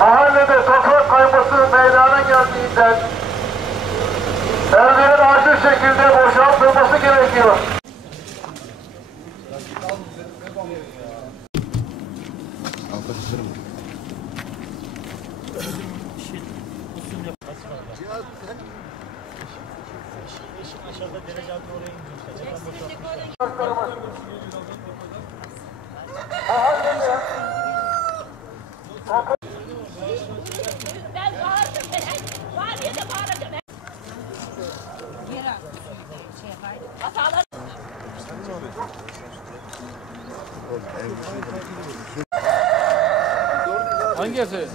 mahallede sokak kayması meydana geldiğinden evlerin acil şekilde boşaltılması gerekiyor. Arkadaşlarım. Mahallede Yer altı suyu diye şey yapar. Oğlum, ev Hangisi?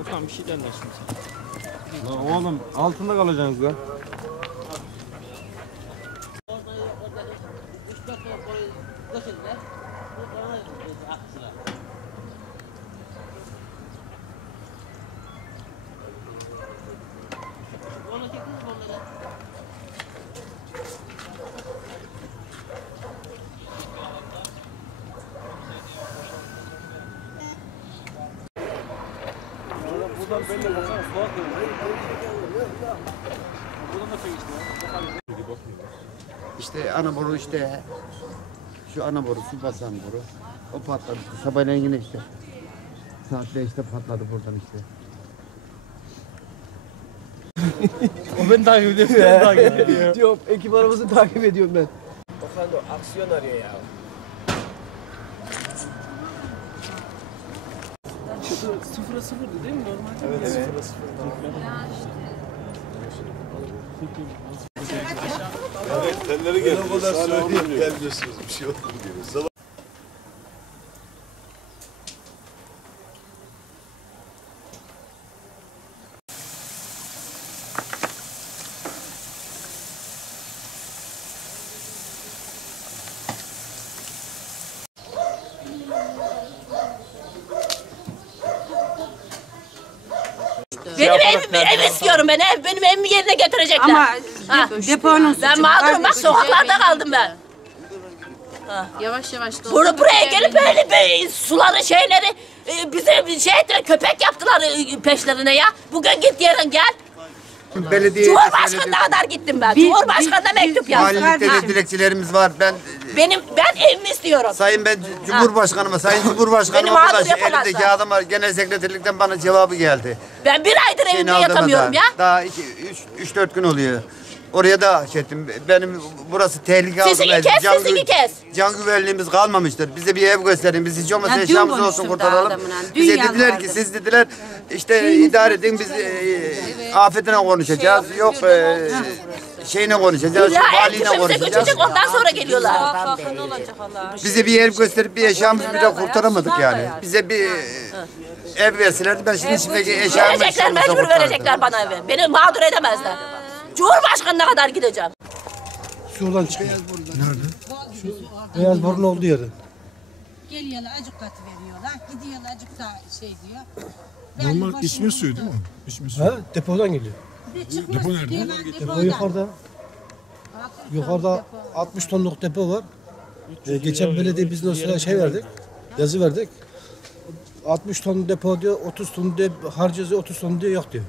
Okan bir şey derler şimdi sana. Lan oğlum altında kalacaksınız lan. Oradan yukarıdaki üç dört taraf orayı döşediler. Bu bana sıra. Ona çektiniz mi onları? Buradan belli baksana soğuk görünüyor. Buradan da çek işte. İşte ana boru işte şu ana boru su basan boru. O patladı. Sabahleyin yine işte. Saat 5'te patladı buradan işte. Ben takip ediyorum. Yok, ekip arabası takip ediyorum ben. Okan da aksiyon arıyor ya. Ben o kadar söylüyorum gelmiyorsunuz bir şey diyor. Benim evim, ev istiyorum ben ev. Benim evimi yerine getirecekler. Ama Ha, deponun ben mağdurum bak sokaklarda kaldım ben. Yavaş yavaş da Bunu buraya gelip böyle bir suları şeyleri e, bize bir şey ettiler, köpek yaptılar e, peşlerine ya. Bugün git yarın gel. Şimdi belediye Cumhurbaşkanına kadar gittim ben. Cumhurbaşkanına mektup yazdım. Valilikte de dilekçelerimiz var. Ben Benim ben evimi istiyorum. Sayın ben Cumhurbaşkanıma, Sayın Cumhurbaşkanıma Beni burada mağdur yapamazlar. elimdeki adam var. Genel sekreterlikten bana cevabı geldi. Ben bir aydır Şeyini evimde yatamıyorum da, ya. Daha 3-4 gün oluyor. Oraya da şey ettim. Benim burası tehlike Sesini altında. kes, Can sesini gü- kes. Can güvenliğimiz kalmamıştır. Bize bir ev gösterin. Biz hiç olmazsa Ya dün eşyamız olsun konuştum kurtaralım. adamla. Dün Bize dediler ki siz dediler işte idare edin biz e, afetine konuşacağız. Yok e, şeyine konuşacağız. Ya ev Valiyle kuşumuza konuşacağız. küçücük ondan sonra geliyorlar. Bize bir ev gösterip bir eşyamızı bile kurtaramadık yani. Bize bir ev verselerdi ben şimdi şimdiki eşyamı Verecekler, mecbur verecekler bana evi. Beni mağdur edemezler. Cumhurbaşkanına kadar gideceğim. Şuradan çıkıyor. Beyaz borular. Nerede? Bol gibi su oradan Beyaz borun olduğu yerden. Geliyorlar acık katı veriyorlar. Gidiyorlar acık da şey diyor. Normal içme suyu değil mi? İçme suyu. Ha, depodan geliyor. Depo nerede? O Depodan. yukarıda, yukarıda 60 tonluk depo var. Ee, geçen belediye biz nasıl şey verdik, yazı verdik. 60 ton depo diyor, 30 ton harcıyoruz diyor, 30 ton diyor, yok diyor.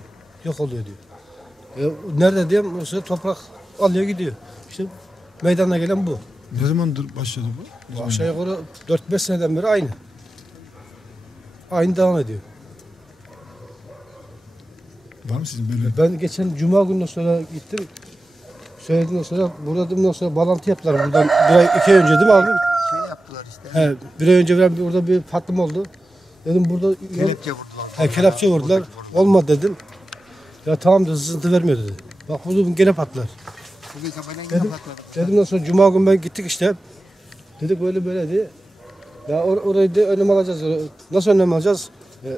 Yok oluyor diyor. E, nerede diyorum, mesela toprak alıyor gidiyor. İşte meydana gelen bu. Ne zamandır başladı bu? Ne? Aşağı yukarı 4-5 seneden beri aynı. Aynı devam ediyor. Var mı sizin böyle? Ben geçen cuma günden sonra gittim. Söyledikten sonra burada dedim sonra bağlantı yaptılar buradan bir ay iki ay önce değil mi abi? Şey yaptılar işte. He, bir ay önce ben bir- burada bir patlama oldu. Dedim burada Kelepçe vurdular. He, kelepçe vurdular. Olmadı dedim. Ya tamam dedi sızıntı vermiyor dedi. Bak bu gene patlar. Bugün sabahleyin yine Dedim, patladı. burada. dedim sonra cuma gün ben gittik işte. Dedik böyle böyle diye. Ya or orayı da önlem alacağız. Nasıl önlem alacağız? E,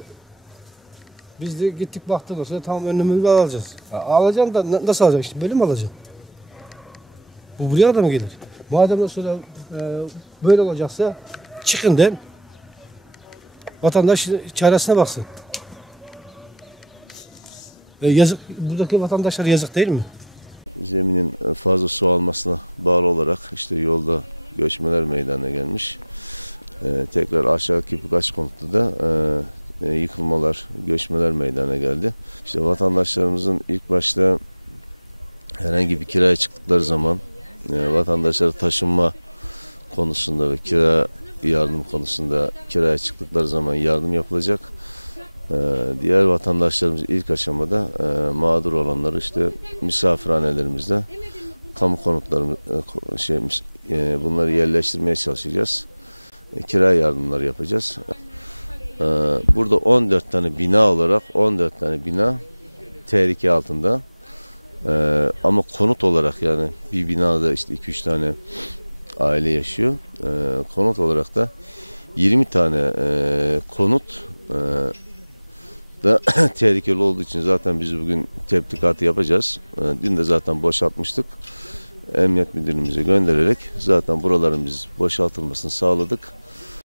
biz de gittik baktık sonra tamam önlemimizi alacağız. Ya, alacaksın da na- nasıl alacaksın işte böyle mi alacaksın? Bu buraya da mı gelir? Bu adamdan sonra e, böyle olacaksa çıkın de vatandaş çaresine baksın. E, yazık, buradaki vatandaşlar yazık değil mi? Zeminin fazla su almasına bağlı olarak işte yolda göçmeler meydana gelmiş. Ee, tekrar aşağıdaki birkaç konutta da e, e, yıkılmalar, göçmeler meydana geldi. İşte vatandaşlarımızın ilk başta herhangi bir kiraya çıktıkları zaman e, vatandaşlara taşınma konusunda ve kira yardım konusunda kiraya çıktıkları zaman yardım yapılacak. Ee, diğer vatandaşlarımız ilk aşamada e, mağdur olanları işte misafirhanelerimizde kamu konutlarımız e, şey e, bunları yerleştirmeye çalışacağız. Kira yardımları yapacağız. Burada 14 tane bina olarak 14 tane bina tehlike altında. Ama konut olarak yani bir binada işte 2-3 tane aile yaşıyor. Konut olarak da 20 tane konut da tehlikeli olduğu için zaten biz bugün tepkikatı yapacağız. Ee, Dün de zaten boşaltmıştık. Emniyet müdürlüğümüze göndererek zaten buraların biz boşaltılmasını sağladık.